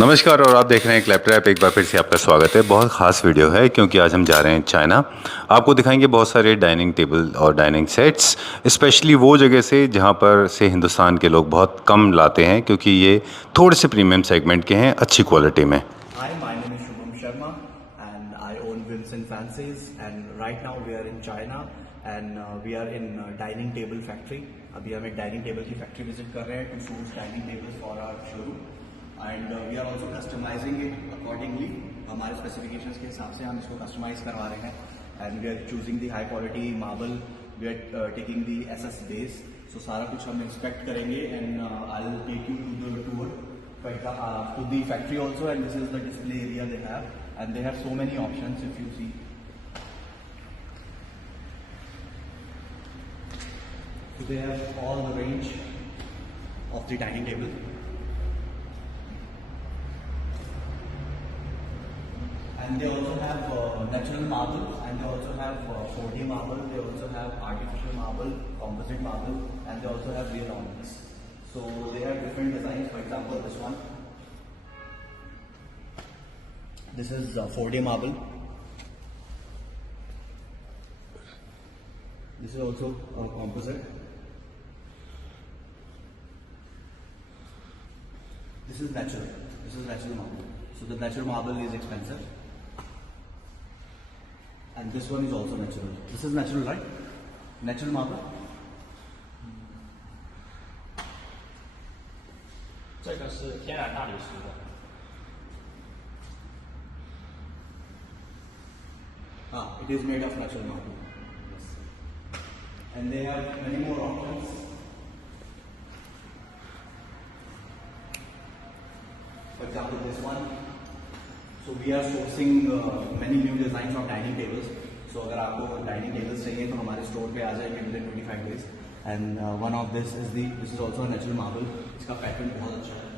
नमस्कार और आप देख रहे हैं क्लैपट्रैप। एक बार फिर से आपका स्वागत है। बहुत ख़ास वीडियो है क्योंकि आज हम जा रहे हैं चाइना। आपको दिखाएंगे बहुत सारे डाइनिंग टेबल और डाइनिंग सेट्स, स्पेशली वो जगह से जहां पर से हिंदुस्तान के लोग बहुत कम लाते हैं क्योंकि ये थोड़े से प्रीमियम सेगमेंट के हैं, अच्छी क्वालिटी में। Hi, my name is Shubham Sharma and I own Wilson Fancies and right now we are in China and we are in dining table factory. अभी हम एक डाइनिंग टेबल की फैक्ट्री विजिट कर रहे हैं to source dining tables for our showroom and we are also customising it accordingly. हमारे specifications के हिसाब से हम इसको कस्टमाइज करवा रहे हैं and we are choosing the high quality marble, we are taking the SS base. So सारा कुछ हम इंस्पेक्ट करेंगे and I will take you to the tour to the factory also, and this is the display area they have, and they have so many options if you see. So they have all the range of the dining table. And they also have natural marble, and they also have 4D marble, they also have artificial marble, composite marble, and they also have real ornaments. So they have different designs. For example, this one. This is 4D marble. This is also composite. This is natural. This is natural marble. So the natural marble is expensive. And this one is also natural. This is natural, right? Natural marble. 这个是天然大理石的。It is made of natural marble. And they have many more options. For example, this one. So we are sourcing many new designs from dining tables. So अगर आपको dining tables चाहिए तो हमारे store पे आ जाएंगे within 25 days. And one of this is also a natural marble. इसका pattern बहुत अच्छा है.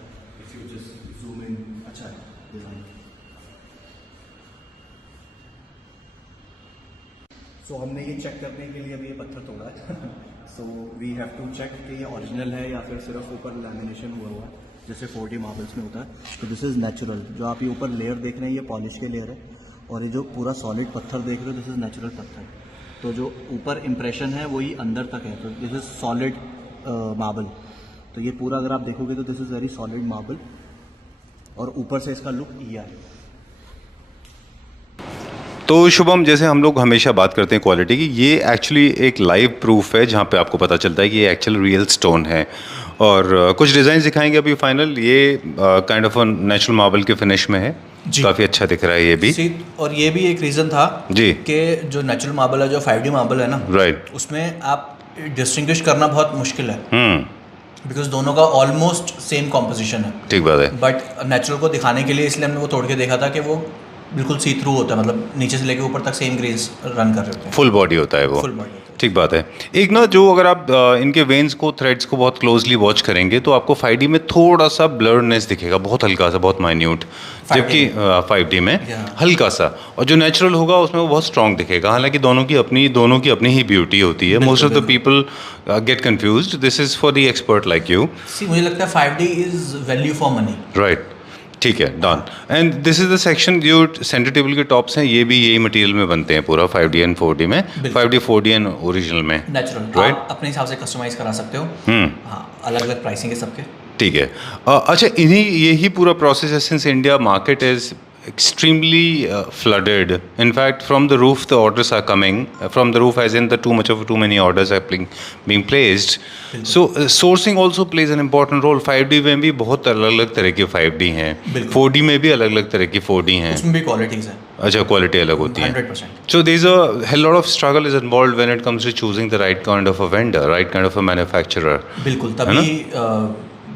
If you just zoom in, अच्छा है डिजाइन. So हमने ये चेक करने के लिए अभी ये पत्थर तोड़ा है. So we have to check कि ये ओरिजिनल है या फिर सिर्फ ऊपर लैमिनेशन हुआ है जैसे 4D मार्बल्स में होता है. तो दिस इज नेचुरल. जो आप ये ऊपर लेयर देख रहे हैं ये पॉलिश के लेयर है और ये जो पूरा सॉलिड पत्थर देख रहे हो दिस इज नेचुरल पत्थर. तो जो ऊपर इम्प्रेशन है वही अंदर तक है. तो दिस इज सॉलिड मार्बल. तो ये पूरा अगर आप देखोगे तो this is very solid marble और ऊपर से इसका लुक ये है. तो शुभम, जैसे हम लोग हमेशा बात करते हैं क्वालिटी की, ये एक्चुअली एक लाइव प्रूफ है जहाँ पे आपको पता चलता है कि ये एक्चुअल रियल स्टोन है. और कुछ डिज़ाइन दिखाएंगे अभी फाइनल. ये काइंड ऑफ नेचुरल मार्बल के फिनिश में है, काफ़ी अच्छा दिख रहा है ये भी. और ये भी एक रीज़न था जी कि जो नेचुरल मार्बल है, जो 5D मार्बल है ना, राइट, उसमें आप डिस्टिंग्विश करना बहुत मुश्किल है बिकॉज दोनों का ऑलमोस्ट सेम कॉम्पोजिशन है. ठीक बात है. बट नेचुरल को दिखाने के लिए इसलिए हमने वो तोड़ के देखा था कि वो बिल्कुल सी थ्रू होता है, मतलब नीचे से लेके ऊपर तक सेम ग्रेन्स रन कर रहे होते हैं. फुल बॉडी होता है वो. फुल बॉडी होता है. ठीक बात है. एक ना, जो अगर आप इनके वेन्स को, थ्रेड्स को बहुत क्लोजली वॉच करेंगे तो आपको 5D में थोड़ा सा ब्लरनेस दिखेगा, बहुत हल्का सा, बहुत माइन्यूट, जबकि 5D में हल्का सा. और जो नेचुरल होगा उसमें वो बहुत स्ट्रॉन्ग दिखेगा. हालांकि दोनों की अपनी ही ब्यूटी होती है. Most of the people get confused. This is for the expert like you. मुझे लगता है 5D is value for money. Right, ठीक है, done. And this is the section. जो सेंटर टेबल के टॉप्स हैं ये भी यही मटेरियल में बनते हैं पूरा, 5D एंड 4D में. 5D 4D एंड ओरिजिनल में नेचुरल, राइट, आप अपने हिसाब से कस्टमाइज करा सकते हो. हाँ, अलग अलग प्राइसिंग है सबके. ठीक है. अच्छा, यही पूरा प्रोसेस है since India market is extremely flooded. In fact, from the roof the orders are coming. From the roof as in the too many orders are being placed. So sourcing also plays an important role. 5D में भी बहुत अलग अलग तरह के 5D हैं, 4D में भी अलग अलग तरह की 4D हैं. उसमें भी क्वालिटीज हैं. अच्छा, क्वालिटी अलग होती है. 100%. So there's a hell lot of struggle is involved when it comes to choosing the right kind of a vendor, right kind of a manufacturer. बिल्कुल. तभी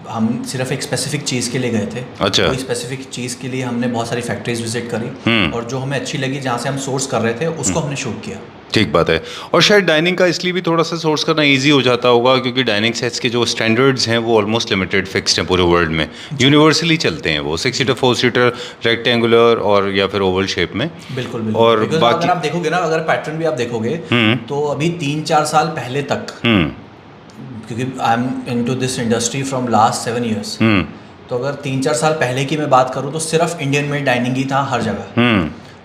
हम सिर्फ एक स्पेसिफिक चीज़ के लिए गए थे. अच्छा. कोई स्पेसिफिक चीज़ के लिए हमने बहुत सारी फैक्ट्रीज विजिट करी और जो हमें अच्छी लगी, जहाँ से हम सोर्स कर रहे थे, उसको हमने शूट किया. ठीक बात है. और शायद डाइनिंग का इसलिए भी थोड़ा सा सोर्स करना इजी हो जाता होगा क्योंकि डाइनिंग सेट्स के जो स्टैंडर्ड्स हैं वो ऑलमोस्ट लिमिटेड, फिक्स्ड हैं पूरे वर्ल्ड में. यूनिवर्सली चलते हैं वो 6 सीटर, 4 सीटर, रेक्टेंगुलर और या फिर ओवल शेप में. बिल्कुल. और बाकी अगर आप देखोगे ना, अगर पैटर्न भी आप देखोगे तो अभी 3-4 साल पहले तक, क्योंकि I am into this industry from last 7 years, तो अगर 3-4 साल पहले की मैं बात करूँ तो सिर्फ इंडियन मेड डाइनिंग ही था हर जगह,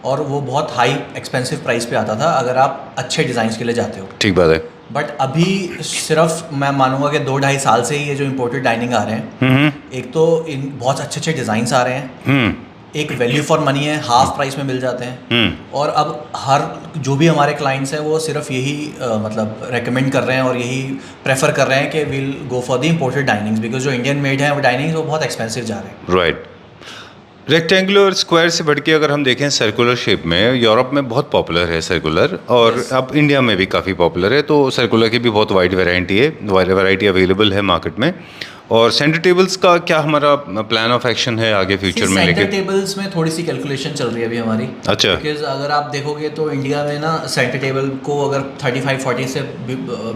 और वो बहुत हाई एक्सपेंसिव प्राइस पे आता था अगर आप अच्छे डिज़ाइंस के लिए जाते हो। ठीक बात है। बट अभी सिर्फ मैं मानूंगा कि 2-2.5 साल से ही ये जो इम्पोर्टेड डाइनिंग आ रहे हैं, एक तो इन बहुत अच्छे अच्छे डिज़ाइंस आ रहे हैं, एक वैल्यू फॉर मनी है, हाफ प्राइस में मिल जाते हैं, और अब हर जो भी हमारे क्लाइंट्स हैं वो सिर्फ यही मतलब रेकमेंड कर रहे हैं और यही प्रेफर कर रहे हैं कि will go for the imported डाइनिंग्स, because जो इंडियन मेड हैं वो डाइनिंग्स वो बहुत एक्सपेंसिव जा रहे हैं। राइट। रेक्टेंगुलर स्क्वायर से बढ़ के अगर हम देखें सर्कुलर शेप में, यूरोप में बहुत पॉपुलर है सर्कुलर, और अब इंडिया में भी काफ़ी पॉपुलर है, तो सर्कुलर की भी बहुत वाइड वैरायटी है, वैरायटी अवेलेबल है मार्केट में। और सेंटर टेबल्स का क्या हमारा प्लान ऑफ एक्शन है आगे फ्यूचर में लेके? सेंटर टेबल्स में थोड़ी सी कैलकुलेशन चल रही है अभी हमारी। अच्छा। बिकॉज अगर आप देखोगे तो इंडिया में ना सेंटर टेबल को अगर 35-40 से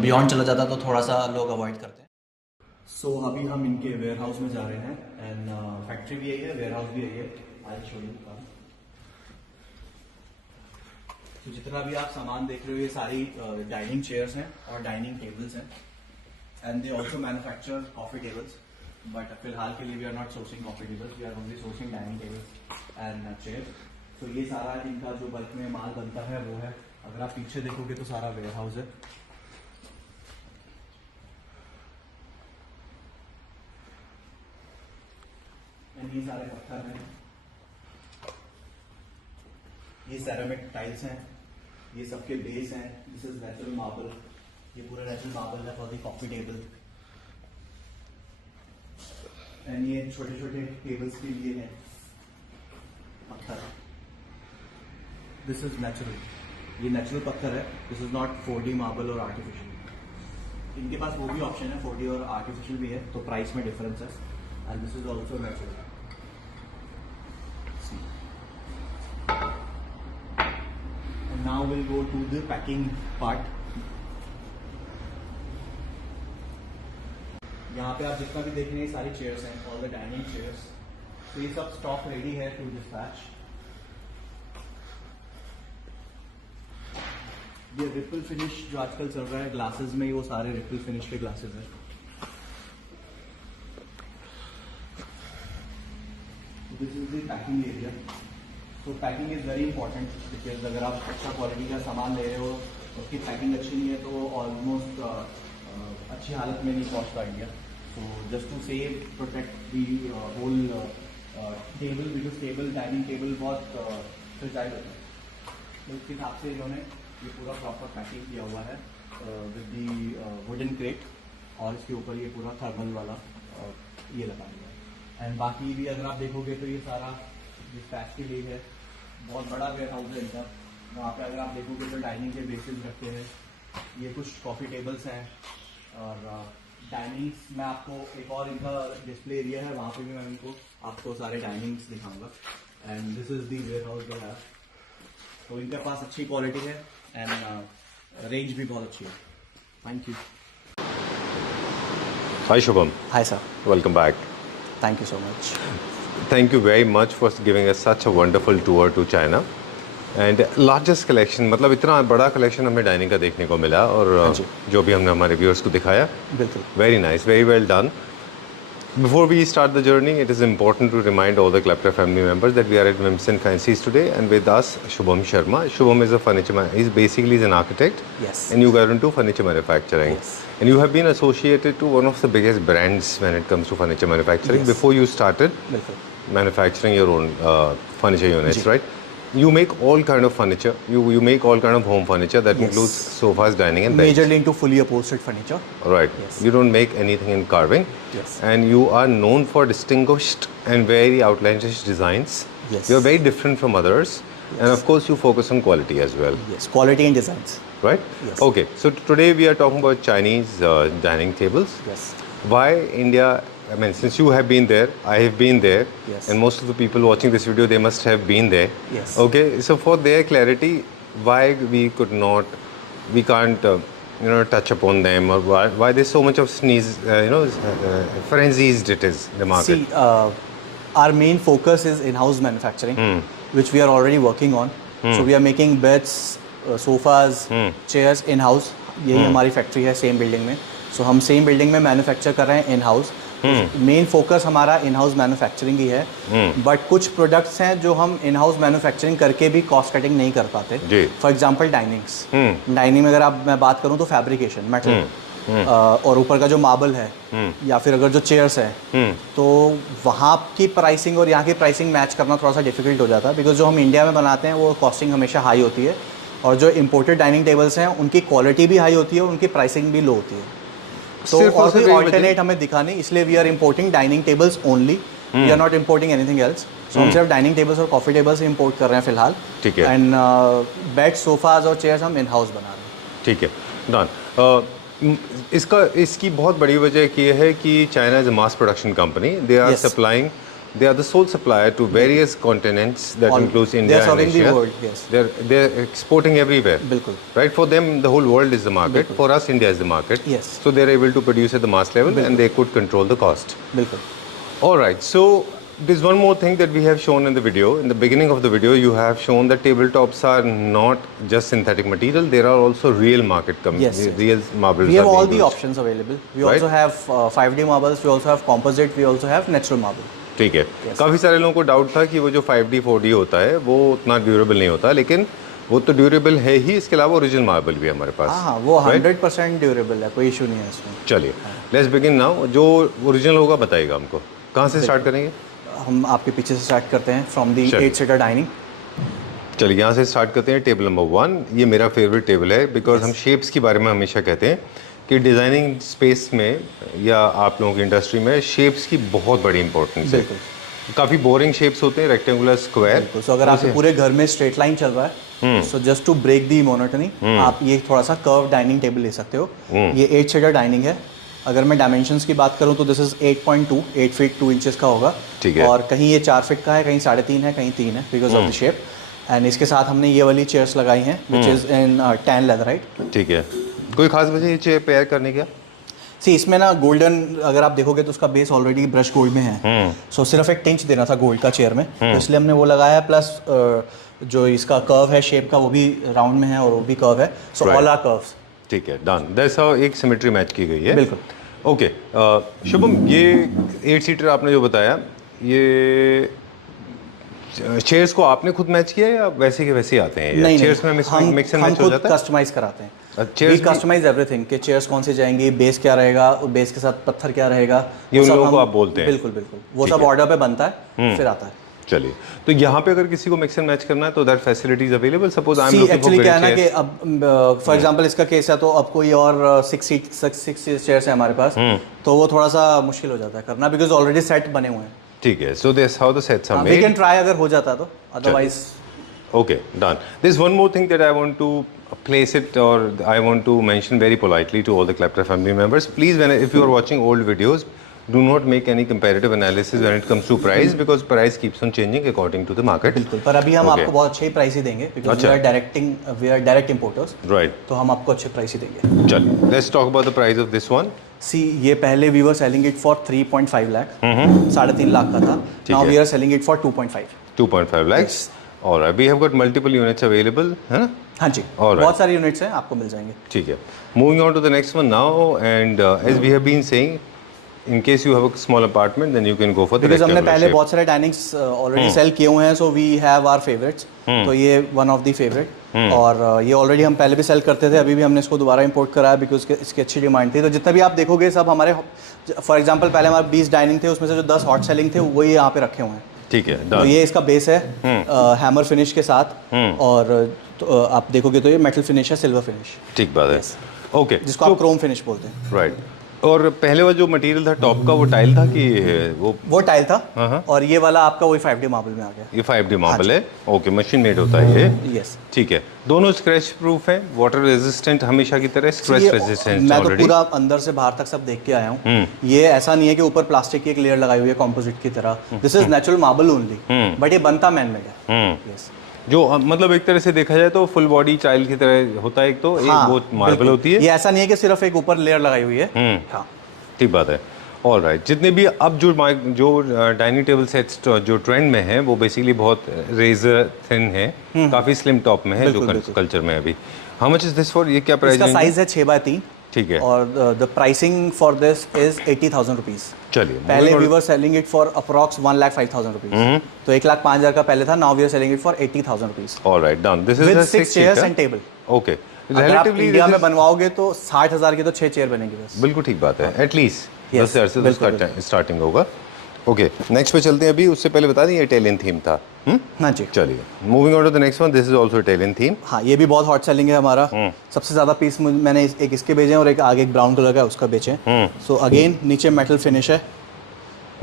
बियॉन्ड चला जाता तो थोड़ा सा लोग अवॉइड करते हैं। सो अभी हम इनके वेयर हाउस में जा रहे हैं, एंड फैक्ट्री भी यही है, वेयर हाउस भी यही है। I show you. तो जितना भी आप सामान देख रहे हो ये सारी डाइनिंग चेयर्स हैं और डाइनिंग टेबल्स हैं, and they also manufacture coffee tables, but फिलहाल के लिए we are not sourcing coffee tables, we are only sourcing dining tables and chairs. तो ये सारा इनका जो बल्क में माल बनता है वो है। अगर आप पीछे देखोगे तो सारा वेयर हाउस है। एंड ये सारे पत्थर हैं, ये सेरामिक टाइल्स हैं, ये सबके बेस हैं। दिस इज नेचुरल मार्बल, ये पूरा नेचुरल मार्बल है for the coffee table. And ये छोटे छोटे टेबल्स के लिए हैं पत्थर। दिस इज नेचुरल, ये नेचुरल पत्थर है, this is not 4D marble और आर्टिफिशियल। इनके पास वो भी ऑप्शन है 4D और आर्टिफिशियल भी है, तो प्राइस में डिफरेंस है। And this is also natural. Now we'll go to the packing part. यहाँ पे आप जितना भी देख रहे हैं ये सारी चेयर्स हैं, ऑल द डाइनिंग चेयर्स। तो ये सब स्टॉक रेडी है टू डिस्पैच। ये रिपल फिनिश जो आजकल चल रहा है ग्लासेस में, वो सारे रिपल फिनिश के ग्लासेस हैं। This is the packing area. तो packing is very important, because अगर आप अच्छा क्वालिटी का सामान ले रहे हो तो उसकी पैकिंग अच्छी नहीं है तो वो ऑलमोस्ट अच्छी हालत में नहीं पहुंच पाएंगे। तो just to save protect the whole table, because table dining table बहुत फ्रेजाइल होता है, तो उस हिसाब से इन्होंने ये पूरा प्रॉपर पैकिंग किया हुआ है विद दी वुडन क्रेट, और इसके ऊपर ये पूरा थर्मल वाला ये लगा हुआ है। एंड बाकी भी अगर आप देखोगे तो ये सारा डिस्पैच के लिए है, बहुत बड़ा वेयर हाउस है इनका। वहाँ पे अगर आप देखोगे तो डाइनिंग के बेसिस रखे हैं, ये कुछ कॉफ़ी टेबल्स हैं, और डाइनिंग्स में आपको एक और इनका डिस्प्ले एरिया है, वहाँ पे भी मैं इनको आपको सारे डाइनिंग्स दिखाऊंगा। And this is the warehouse they have. तो इनके पास अच्छी क्वालिटी है एंड रेंज भी बहुत अच्छी है। Thank you. Hi Shubham, hi sir, welcome back. Thank you so much. Thank you very much for giving us such a wonderful tour to China and largest collection, मतलब इतना बड़ा collection हमें dining का देखने को मिला, और जो भी हमने हमारे व्यूअर्स को दिखाया, बिल्कुल very nice, very well done. Before we start the journey, it is important to remind all the Klepter family members that we are at Vincent Fancies today, and with us Shubham Sharma. Shubham is a furniture he's basically an architect, Yes. and you got into furniture manufacturing. Yes. And you have been associated to one of the biggest brands when it comes to furniture manufacturing. Yes. Before you started बिल्कुल manufacturing your own furniture units, जी. right? You make all kind of furniture. You make all kind of home furniture that Yes. includes sofas, dining, and beds. majorly into fully upholstered furniture. Right. Yes. You don't make anything in carving. Yes. And you are known for distinguished and very outlandish designs. Yes. You are very different from others. And of course, you focus on quality as well. Yes, quality and designs. Right? Yes. Okay. So today we are talking about Chinese dining tables. Yes. Why India? I mean, since you have been there, I have been there, Yes. and most of the people watching this video, they must have been there. Yes. Okay. So for their clarity, why we can't, touch upon them, or why there's so much of frenzied it is the market. See, our main focus is in-house manufacturing, which we are already working on. So we are making beds, sofas, chairs in-house. यही हमारी factory है same building में. सो हम same building में manufacture कर रहे हैं in house, main focus हमारा इन हाउस मैन्युफैक्चरिंग ही है, बट कुछ प्रोडक्ट्स हैं जो हम इन हाउस मैन्युफैक्चरिंग करके भी कॉस्ट कटिंग नहीं कर पाते। जी। फॉर एग्जांपल डाइनिंग्स, डाइनिंग में अगर मैं बात करूं तो फैब्रिकेशन मेटल और ऊपर का जो मार्बल है या फिर अगर जो चेयर्स है, तो वहाँ की प्राइसिंग और यहाँ की प्राइसिंग मैच करना थोड़ा सा डिफिकल्ट हो जाता है, बिकॉज जो हम इंडिया में बनाते हैं वो कॉस्टिंग हमेशा हाई होती है, और जो इम्पोर्टेड डाइनिंग टेबल्स हैं उनकी क्वालिटी भी हाई होती है और उनकी प्राइसिंग भी लो होती है। तो सिर्फ और और सिर्फ कोई यही ऑल्टरनेट हमें दिखा नहीं, इसलिए we are importing dining tables only, we are not importing anything else. So हम सिर्फ डाइनिंग टेबल्स और कॉफी टेबल्स इम्पोर्ट कर रहे हैं फिलहाल। ठीक है। एंड बेड सोफाज और चेयर्स हम इन हाउस बना रहे हैं। ठीक है, डन। इसकी बहुत बड़ी वजह ये है कि China is a mass production company, they are Yes. Supplying, they are the sole supplier to various continents that All- includes they India are and serving the Asia. world, yes. They're exporting everywhere. बिल्कुल। Right, for them the whole world is the market. बिल्कुल। For us India is the market. Yes. So they're able to produce at the mass level and they could control the cost. बिल्कुल। All right. So there's one more thing that we have shown in the video. In the beginning of the video, you have shown that tabletops are not just synthetic material. There are also real market Yes, yes. real marbles. We have are all being the used. options available. We Right. also have 5D marbles, we also have composite, we also have natural marble. ठीक है। काफ़ी सारे लोगों को doubt था कि वो जो 5D 4D होता है वो उतना ड्यूरेबल नहीं होता, लेकिन वो तो ड्यूरेबल है ही, इसके अलावा ओरिजिनल मार्बल भी है हमारे पास। हाँ, वो Right? 100% ड्यूरेबल है, कोई इशू नहीं है इसमें। चलिए, लेट्स बिगिन नाउ। जो ओरिजिनल होगा बताइएगा हमको, कहाँ से स्टार्ट करेंगे? हम आपके पीछे से स्टार्ट करते हैं फ्रॉम दी चलिए। 8 सीटर डाइनिंग। चलिए यहाँ से स्टार्ट करते हैं। टेबल नंबर 1, ये मेरा फेवरेट टेबल है, बिकॉज हम शेप्स के बारे में हमेशा कहते हैं कि डिज़ाइनिंग स्पेस में या आप लोगों की इंडस्ट्री में शेप्स की बहुत बड़ी इंपॉर्टेंस है। बिल्कुल। काफ़ी बोरिंग शेप्स होते हैं, रेक्टेंगुलर, स्क्वायर। सो अगर आपके पूरे घर में स्ट्रेट लाइन चल रहा है, so just to break the monotony आप ये थोड़ा सा कर्व डाइनिंग टेबल ले सकते हो। ये 8 सीटर डाइनिंग है। अगर मैं डायमेंशंस की बात करूं तो दिस इज 8.2, 8 फीट 2 इंचेस का होगा। ठीक है। और कहीं ये 4 फीट का है, कहीं 3.5 है, कहीं 3 है, because of the shape. And इसके साथ हमने ये वाली चेयर्स लगाई हैं which is in tan leatherette. ठीक है। कोई खास वजह ये चेयर पेयर करने का? सी इसमें ना गोल्डन, अगर आप देखोगे तो उसका बेस ऑलरेडी ब्रश गोल्ड में है, सो सिर्फ एक टिंच देना था गोल्ड का चेयर में, तो इसलिए हमने वो लगाया है। प्लस जो इसका कर्व है शेप का वो भी राउंड में है और वो भी कर्व है, सो ऑल आर कर्व्स। ठीक है, डन। दैट्स हाउ एक सिमेट्री मैच की गई है। बिल्कुल। ओके, शुभम, ये 8 सीटर आपने जो बताया, ये चेयर्स को आपने खुद मैच किया या वैसे के वैसे ही आते हैं? नहीं, चेयर्स में हम मिक्स एंड मैच हो खुद जाता है? कस्टमाइज कराते हैं। chairs वी भी- कस्टमाइज एवरीथिंग कि चेयर्स कौन सी जाएंगी, बेस क्या रहेगा और बेस के साथ पत्थर क्या रहेगा, ये वो उन सब लोगों को हम- आप बोलते हैं? बिल्कुल बिल्कुल, वो ठीक सब है। ऑर्डर पे बनता है फिर आता है। चलिए, तो यहाँ पे अगर किसी को मिक्स एंड मैच करना है तो that facilities available. Suppose I am see looking actually for क्या है ना कि चेयर्स। अब फॉर एग्जांपल इसका केस है तो अब कोई और 6 चेयर्स है हमारे पास, तो वो थोड़ा सा मुश्किल हो जाता है करना, बिकॉज ऑलरेडी सेट बने हुए हैं। ठीक है, so this how the sets are we made. Can try अगर हो जाता तो, otherwise Okay, done. There's one more thing that I want to place it, or I want to mention very politely to all the Clapter family members. Please, if you are watching old videos, do not make any comparative analysis when it comes to price, because price keeps on changing according to the market. बिल्कुल, पर अभी हम Okay. आपको बहुत अच्छे price ही देंगे, because अच्छा। We are direct importers, Right. तो हम आपको अच्छे प्राइस ही देंगे। चलिए, let's talk about the price of this one. See ये पहले we were selling it for 3.5 lakh, 3.5 lakh का था। नाउ है। We are selling it for 2.5। 2.5 lakhs. All right. We have got multiple units available, है ना? हाँ जी, All right. बहुत सारे यूनिट्स हैं, आपको मिल जाएंगे। ठीक है। Moving on to the next one now, and as we have been saying, in case you have a small apartment, then you can go for the because हमने rectangular पहले shape. बहुत सारे डाइनिंग्स ऑलरेडी सेल किए हुए हैं, so we have our favourites, तो ये one of the favourite. और ये ऑलरेडी हम पहले भी सेल करते थे, अभी भी हमने इसको दोबारा इंपोर्ट कराया बिकॉज इसकी अच्छी डिमांड थी। तो जितना भी आप देखोगे सब हमारे, फॉर एग्जांपल पहले हमारे 20 डाइनिंग थे, उसमें से जो 10 हॉट सेलिंग थे वही यहाँ पे रखे हुए हैं। ठीक है, तो done. ये इसका बेस है हैमर फिनिश के साथ, और तो आप देखोगे तो ये मेटल फिनिश है, सिल्वर फिनिश, ठीक बात है। ओके, जिसको आप क्रोम फिनिश बोलते हैं। राइट। और पहले वाला जो मटेरियल था टॉप का, वो टाइल था कि वो टाइल था, और ये वाला आपका वही 5D मार्बल में आ गया। ये 5D मार्बल है? ओके, मशीन मेड होता है ये? यस। ठीक है। दोनों स्क्रैच प्रूफ है, वाटर रेजिस्टेंट हमेशा की तरह, स्क्रैच रेजिस्टेंट मैं तो ऑलरेडी। पूरा अंदर से बाहर तक सब देख के आया हूँ। ये ऐसा नहीं है कि ऊपर प्लास्टिक की एक लेयर लगाई हुई है कॉम्पोजिट की तरह, this is natural marble only, but ये बनता मैन मेड है। यस, जो मतलब एक तरह से देखा जाए तो फुल बॉडी टाइल की तरह होता है, एक तो एक वो मार्बल होती है। ये ऐसा नहीं है कि सिर्फ एक ऊपर लेयर लगाई हुई है। हाँ, ठीक बात है। ऑल राइट, जितने भी अब जो डाइनिंग टेबल सेट्स जो ट्रेंड में है वो बेसिकली बहुत रेजर थिन है, काफ़ी स्लिम टॉप में है, जो कल्चर में है अभी। How much is this for? ये क्या प्राइस इसका है? साइज है 6x3, ठीक है। और the pricing for this is 80,000 rupees. चलिए, पहले moving on we to- were selling it for approx 1,05,000 rupees, तो 1,05,000 का पहले था, now we are selling it for 80,000 rupees alright, done. This is with the 6 chairs and table. Okay, अगर आप relatively India में बनवाओगे तो 60,000 की तो 6 चेयर बनेगी बस। बिल्कुल ठीक बात है, एटलीस्ट Yes, 10,000 से बिल्कुल, तो स्टार्टिंग होगा। ओके, नेक्स्ट पे चलते हैं। अभी उससे पहले बता दें ये इटालियन थीम था। हाँ जी। चलिए, moving on to the next one, this is also Italian theme. हाँ, ये भी बहुत हॉट सेलिंग है हमारा। सबसे ज़्यादा पीस मैंने एक इसके बेचे हैं और एक आगे एक ब्राउन कलर का है उसका बेचे हैं। सो अगेन नीचे मेटल फिनिश है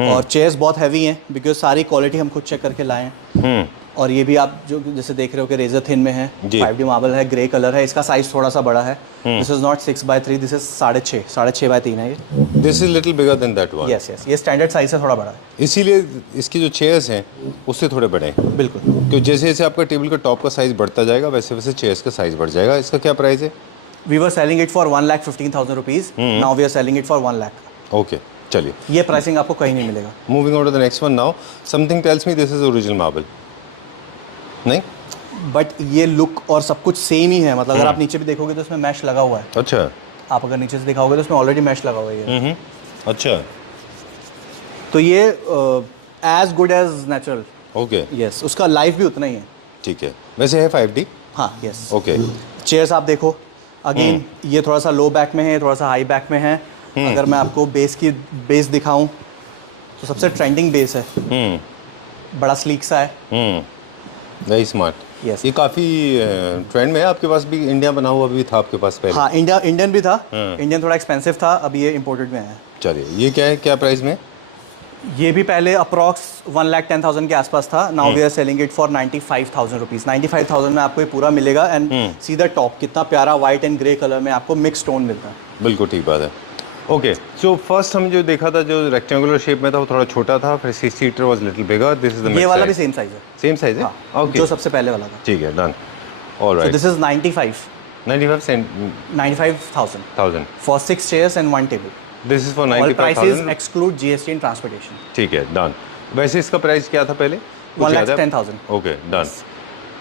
और चेयर्स बहुत हैवी हैं बिकॉज सारी क्वालिटी हम खुद चेक करके लाए हैं। और ये भी आप जो जैसे देख रहे हो कि रेजर थिन में है, जी। 5D मार्बल है, ग्रे कलर है, इसका साइज थोड़ा सा बड़ा है। This is not 6x3, this is 6.5x3 है ये। This is little bigger than that one. Yes, ये स्टैंडर्ड साइज से थोड़ा बड़ा है। इसीलिए इसकी जो चेयर्स हैं उससे थोड़े बड़े हैं, बिल्कुल। क्योंकि जैसे जैसे आपका टेबल का टॉप का साइज बढ़ता जाएगा वैसे वैसे चेयर्स का साइज बढ़ जाएगा। इसका क्या प्राइस है? We were selling it for 1,15,000 rupees, now we are selling it for 1 lakh. Okay, चलिए, ये प्राइसिंग आपको कहीं नहीं मिलेगा। Moving on to the next one now. Something tells me this is original marble. नहीं? बट ये लुक और सब कुछ सेम ही है, मतलब अगर आप नीचे भी देखोगे तो इसमें मैश लगा हुआ है। अच्छा। आप अगर नीचे से दिखाओगे तो इसमें ऑलरेडी मैश लगा हुआ है ये। अच्छा, तो ये as good as natural. Okay, yes, उसका लाइफ भी उतना ही है। ठीक है। वैसे है 5D? हाँ, यस। ओके, चेयर्स आप देखो, अगेन ये थोड़ा सा लो बैक में है, थोड़ा सा हाई बैक में है। अगर मैं आपको बेस दिखाऊं तो सबसे ट्रेंडिंग बेस है, बड़ा स्लीक सा है। Very smart. Yes. ये काफ़ी ट्रेंड में है। आपके पास भी इंडिया बना हुआ भी था आपके पास पहले? हाँ, इंडियन भी था। इंडियन थोड़ा एक्सपेंसिव था, अभी ये इम्पोर्टेड में है। चलिए, ये क्या है, क्या प्राइस में? ये भी पहले अप्रॉक्स 1,10,000 के आसपास था, now we are selling it for 95,000 rupees. 95,000 में आपको ये पूरा मिलेगा। एंड सीधा टॉप कितना प्यारा वाइट एंड ग्रे कलर में आपको मिक्स टोन मिलता है। बिल्कुल ठीक बात है। ओके, सो फर्स्ट हम जो देखा था जो रेक्टेंगुलर शेप में था वो थोड़ा छोटा था, फिर 6 seater was little bigger. This is the ये वाला भी सेम साइज है। सेम साइज है? हाँ, ओके, जो सबसे पहले वाला था। ठीक है, done. Alright, this is 95,000 95,000 for 6 chairs and 1 table. This is for all prices 95,000। Exclude GST and transportation. ठीक है, डन। वैसे इसका प्राइस क्या था पहले? 1,10,000। Okay, done.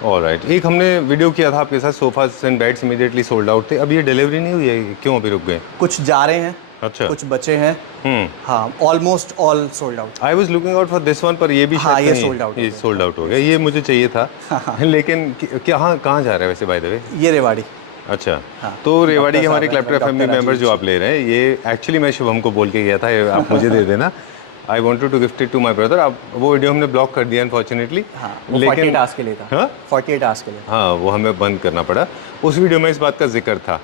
ऑलराइट, एक हमने वीडियो किया था आपके साथ, sofas and beds immediately sold out थे। अब ये डिलीवरी नहीं हुई है, क्यों अभी रुक गए? कुछ जा रहे हैं, अच्छा, कुछ बचे हैं। हाँ, almost all sold out. I was looking out for this one, पर ये भी हाँ, शायद ये नहीं- sold out हो ये गया। सोल्ड आउट हो गया। ये मुझे चाहिए था लेकिन क्या, हाँ, कहाँ जा रहा है वैसे बाय द वे? ये रेवाड़ी। अच्छा, हाँ, तो रेवाड़ी के डॉक्टर हमारे साहब हैं, क्लैप्टर फैमिली डॉक्टर मेंबर जो आप ले रहे हैं, ये एक्चुअली मैं शुभम को बोल के गया था ये आप मुझे दे देना। I wanted to gift it to my brother. अब वो वीडियो हमने ब्लॉक कर दिया अनफॉर्चुनेटली। हाँ, वो 48 आवर्स के लिए था। हाँ? 48 आवर्स के लिए। हाँ, वो हमें बंद करना पड़ा। उस वीडियो में इस बात का जिक्र था।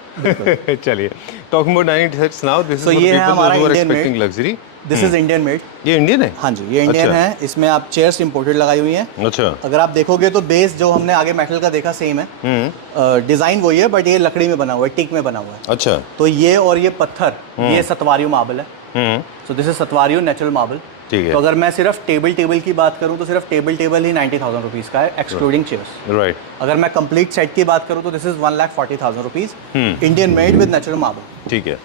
चलिए, talking about dining sets now, this is So, ये है हमारा Indian expecting made। Luxury. This is Indian made. ये इंडियन है? हाँ जी, ये इंडियन अच्छा। है। इसमें आप चेयर्स इंपोर्टेड लगाई हुई हैं। अच्छा। अगर आप देखोगे तो बेस जो हमने आगे मेटल का देखा सेम है, डिजाइन वही है, बट ये लकड़ी में बना हुआ है, टिक में बना हुआ है। अच्छा। तो ये और ये पत्थर, ये सतवारियो मार्बल है। So this is statuario natural marble. ठीक है। तो अगर मैं सिर्फ टेबल की बात करूं तो सिर्फ टेबल ही 90,000 रुपीज़ का है, एक्सक्लूडिंग चेयर्स। राइट। अगर मैं कंप्लीट सेट की बात करूं तो this is 1,40,000 rupees, Indian made with natural marble. ठीक है,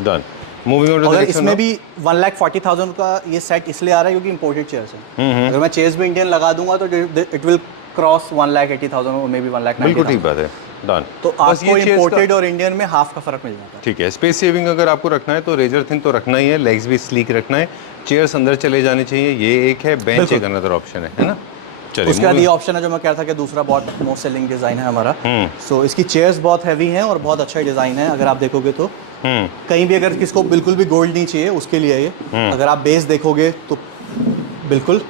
done. Moving on to the अगर नेक्स्ट इसमें भी 1,40,000 का ये सेट इसलिए आ रहा है क्योंकि इंपोर्टेड चेयर्स हैं। अगर मैं चेयर्स भी इंडियन लगा दूंगा तो इट विल क्रॉस 1,80,000 और मे बी 1,90,000। बिल्कुल ठीक बात है, डन। तो आपको इंपोर्टेड और इंडियन में हाफ का फर्क मिल जाता है। ठीक है, स्पेस सेविंग अगर आपको रखना है तो रेजर थिन तो रखना ही है, लेग्स भी स्लीक रखना है, चेयर्स अंदर चले जाने चाहिए, ये एक है। बेंच बिल्कुल। एक अनदर ऑप्शन है ना? चलिए, उसके बाद ये ऑप्शन है जो मैं कह रहा था कि दूसरा बहुत मोस्ट सेलिंग डिज़ाइन है हमारा। सो इसकी चेयर्स बहुत हैवी हैं और बहुत अच्छा डिज़ाइन है। अगर आप देखोगे तो कहीं भी अगर किसको बिल्कुल भी गोल्ड नहीं चाहिए उसके लिए ये, अगर आप बेस देखोगे तो बिल्कुल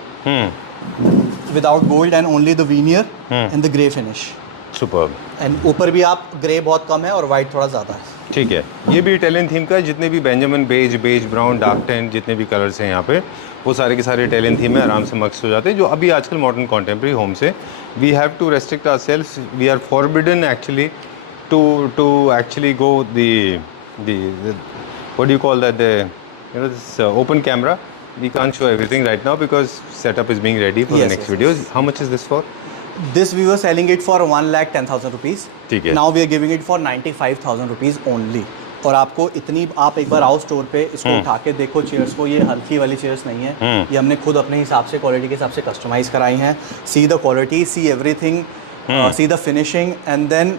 without gold and only the veneer and the grey finish. Superb. And ऊपर भी आप ग्रे बहुत कम है और वाइट थोड़ा ज़्यादा है। ठीक है, ये भी इटालियन थीम का है। जितने भी Benjamin beige, brown, dark tan, जितने भी कलर्स हैं यहाँ पे, वो सारे के सारे इटालियन थीम में आराम से मिक्स हो जाते हैं, जो अभी आजकल मॉडर्न कॉन्टेम्प्रेरी होम से we have to restrict ourselves, we are forbidden actually to actually go the what do you call that, this open camera. We can't show everything right now because setup is being ready for the Yes, next yes, videos. How much is this for? This we were selling it for 1,10,000 rupees. ठीक है। Now we are giving it for 95,000 rupees only. और आपको इतनी, आप एक बार आओ store पे, इसको उठा के देखो चेयर्स को। ये हल्की वाली चेयर्स नहीं है, ये हमने खुद अपने हिसाब से क्वालिटी के हिसाब से कस्टमाइज कराई हैं। See the quality, see everything, see the finishing, and then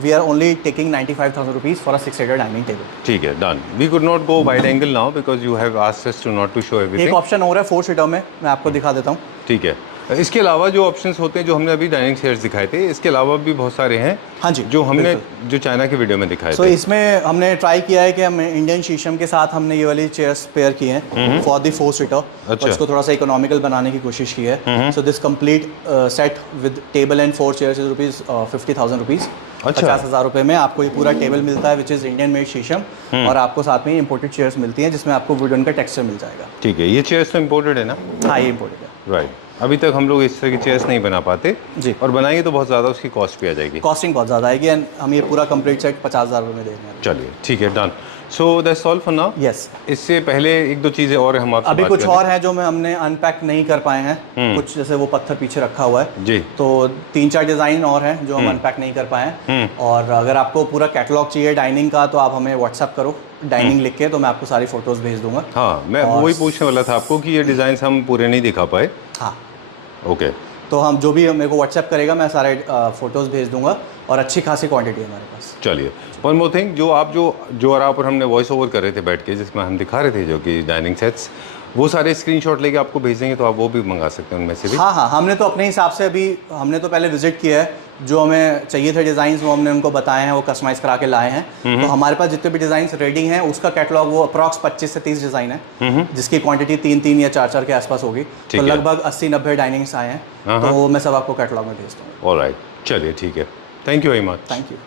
we are only taking 95,000 rupees for a 6-seater dining table. ठीक है, done. We could not go wide angle now because you have asked us to not to show एक everything. Option और है 4-सीटर में, मैं आपको दिखा देता हूँ. ठीक है. इसके अलावा जो ऑप्शंस होते हैं जो हमने अभी डाइनिंग चेयर्स दिखाए थे, इसके अलावा भी बहुत सारे हैं. हाँ जी, जो हमने बिल्कुल. जो चाइना की वीडियो में दिखाए सो थे. इसमें हमने ट्राई किया है कि हम इंडियन शीशम के साथ हमने ये वाली चेयर्स पेयर की हैं फॉर द 4-सीटर. अच्छा. और इसको थोड़ा सा इकोनॉमिकल बनाने की कोशिश की है. So this complete set with table and 4 chairs is rupees 50,000 rupees. अच्छा. 50,000 रुपये में आपको ये पूरा टेबल मिलता है विच इज़ इंडियन मेड शीशम. और आपको साथ में इम्पोर्टेड चेयर्स मिलती हैं जिसमें आपको वुडन का टेक्सचर मिल जाएगा. ठीक है, ये चेयर्स तो इम्पोर्टेड है ना? हाँ, ये इम्पोर्टेड है. राइट. अभी तक हम लोग इस तरह की चेयर्स नहीं बना पाते जी. और बनाएंगे तो बहुत ज़्यादा उसकी कॉस्ट भी आ जाएगी. कॉस्टिंग बहुत ज़्यादा आएगी एंड हम ये पूरा कंप्लीट सेट 50,000 रुपये में दे रहे हैं. चलिए ठीक है, done. So that's all for now. Yes. इससे पहले एक दो चीज़ें और हम आपसे अभी बात कुछ कर लें. और है जो हमने अनपैक नहीं कर पाए हैं. कुछ जैसे वो पत्थर पीछे रखा हुआ है जी. तो 3-4 डिज़ाइन और हैं जो हम अनपैक नहीं कर पाए हैं. और अगर आपको पूरा कैटलॉग चाहिए डाइनिंग का तो आप हमें व्हाट्सअप करो डाइनिंग लिख के, तो मैं आपको सारी फोटोज़ भेज दूंगा. हाँ, मैं और- वही पूछने वाला था आपको कि ये डिज़ाइन हम पूरे नहीं दिखा पाए. हाँ, ओके. तो हम जो भी मेरे को व्हाट्सअप करेगा मैं सारे फोटोज़ भेज दूंगा और अच्छी खासी क्वांटिटी है हमारे पास. चलिए, वन मोर थिंग, जो और आप और हमने वॉइस ओवर कर रहे थे बैठ के, जिसमें हम दिखा रहे थे जो कि डाइनिंग सेट्स, वो सारे स्क्रीनशॉट लेके आपको भेजेंगे तो आप वो भी मंगा सकते हैं उनमें से भी. हाँ हाँ, हमने तो अपने हिसाब से अभी हमने तो पहले विजिट किया है. जो हमें चाहिए थे डिज़ाइंस वो हमने उनको बताए हैं, वो कस्टमाइज़ करा के लाए हैं. तो हमारे पास जितने भी डिज़ाइंस रेडी हैं उसका कैटलॉग वो अप्रॉक्स 25 से 30 डिज़ाइन है जिसकी क्वांटिटी 3-3 या 4-4 के आसपास होगी. ठीक तो है. लगभग 80-90 डाइनिंग्स आए हैं. तो वो मैं सब आपको कैटलॉग में भेजता हूँ. ऑलराइट, चलिए ठीक है. Thank you very much. Thank you.